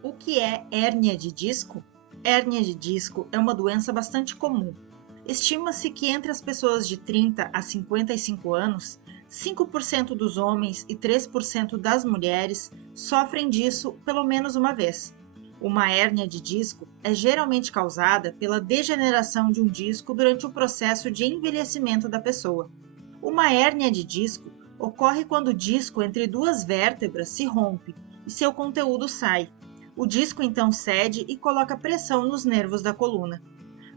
O que é hérnia de disco? Hérnia de disco é uma doença bastante comum. Estima-se que entre as pessoas de 30 a 55 anos, 5% dos homens e 3% das mulheres sofrem disso pelo menos uma vez. Uma hérnia de disco é geralmente causada pela degeneração de um disco durante o processo de envelhecimento da pessoa. Uma hérnia de disco ocorre quando o disco entre duas vértebras se rompe e seu conteúdo sai. O disco então cede e coloca pressão nos nervos da coluna.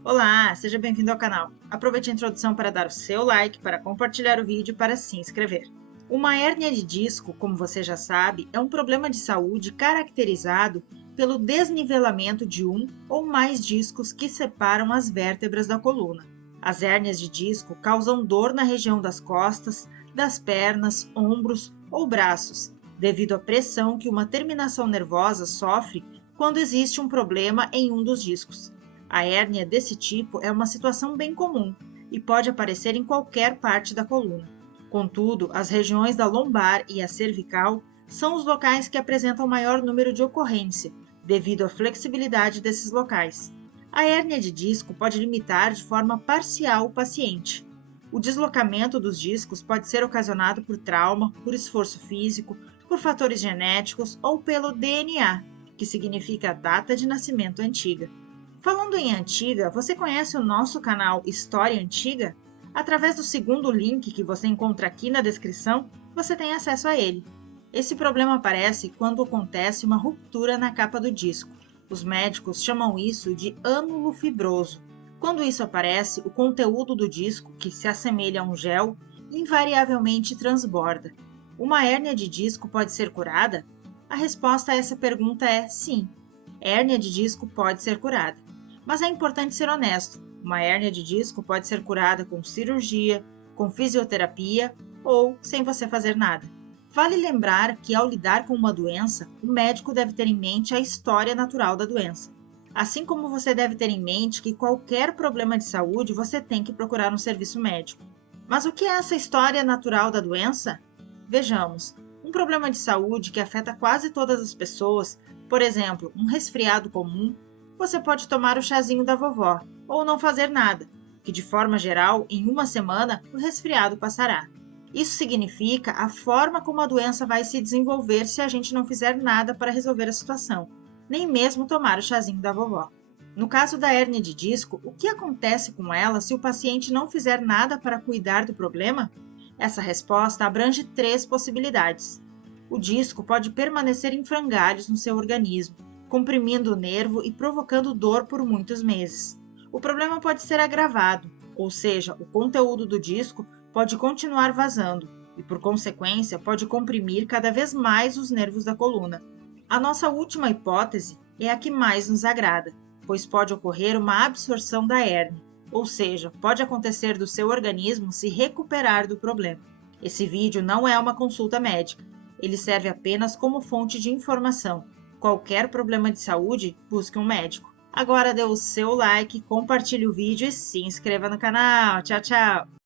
Olá, seja bem-vindo ao canal. Aproveite a introdução para dar o seu like, para compartilhar o vídeo e para se inscrever. Uma hérnia de disco, como você já sabe, é um problema de saúde caracterizado pelo desnivelamento de um ou mais discos que separam as vértebras da coluna. As hérnias de disco causam dor na região das costas, das pernas, ombros ou braços, devido à pressão que uma terminação nervosa sofre quando existe um problema em um dos discos. A hérnia desse tipo é uma situação bem comum e pode aparecer em qualquer parte da coluna. Contudo, as regiões da lombar e a cervical são os locais que apresentam maior número de ocorrência, devido à flexibilidade desses locais. A hérnia de disco pode limitar de forma parcial o paciente. O deslocamento dos discos pode ser ocasionado por trauma, por esforço físico, por fatores genéticos ou pelo DNA, que significa data de nascimento antiga. Falando em antiga, você conhece o nosso canal História Antiga? Através do segundo link que você encontra aqui na descrição, você tem acesso a ele. Esse problema aparece quando acontece uma ruptura na capa do disco. Os médicos chamam isso de ânulo fibroso. Quando isso aparece, o conteúdo do disco, que se assemelha a um gel, invariavelmente transborda. Uma hérnia de disco pode ser curada? A resposta a essa pergunta é sim. Hérnia de disco pode ser curada. Mas é importante ser honesto. Uma hérnia de disco pode ser curada com cirurgia, com fisioterapia ou sem você fazer nada. Vale lembrar que, ao lidar com uma doença, o médico deve ter em mente a história natural da doença. Assim como você deve ter em mente que qualquer problema de saúde você tem que procurar um serviço médico. Mas o que é essa história natural da doença? Vejamos, um problema de saúde que afeta quase todas as pessoas, por exemplo, um resfriado comum, você pode tomar o chazinho da vovó ou não fazer nada, que de forma geral, em uma semana, o resfriado passará. Isso significa a forma como a doença vai se desenvolver se a gente não fizer nada para resolver a situação, nem mesmo tomar o chazinho da vovó. No caso da hérnia de disco, o que acontece com ela se o paciente não fizer nada para cuidar do problema? Essa resposta abrange 3 possibilidades. O disco pode permanecer em frangalhos no seu organismo, comprimindo o nervo e provocando dor por muitos meses. O problema pode ser agravado, ou seja, o conteúdo do disco pode continuar vazando e, por consequência, pode comprimir cada vez mais os nervos da coluna. A nossa última hipótese é a que mais nos agrada, pois pode ocorrer uma absorção da hérnia, ou seja, pode acontecer do seu organismo se recuperar do problema. Esse vídeo não é uma consulta médica, ele serve apenas como fonte de informação. Qualquer problema de saúde, busque um médico. Agora dê o seu like, compartilhe o vídeo e se inscreva no canal. Tchau, tchau!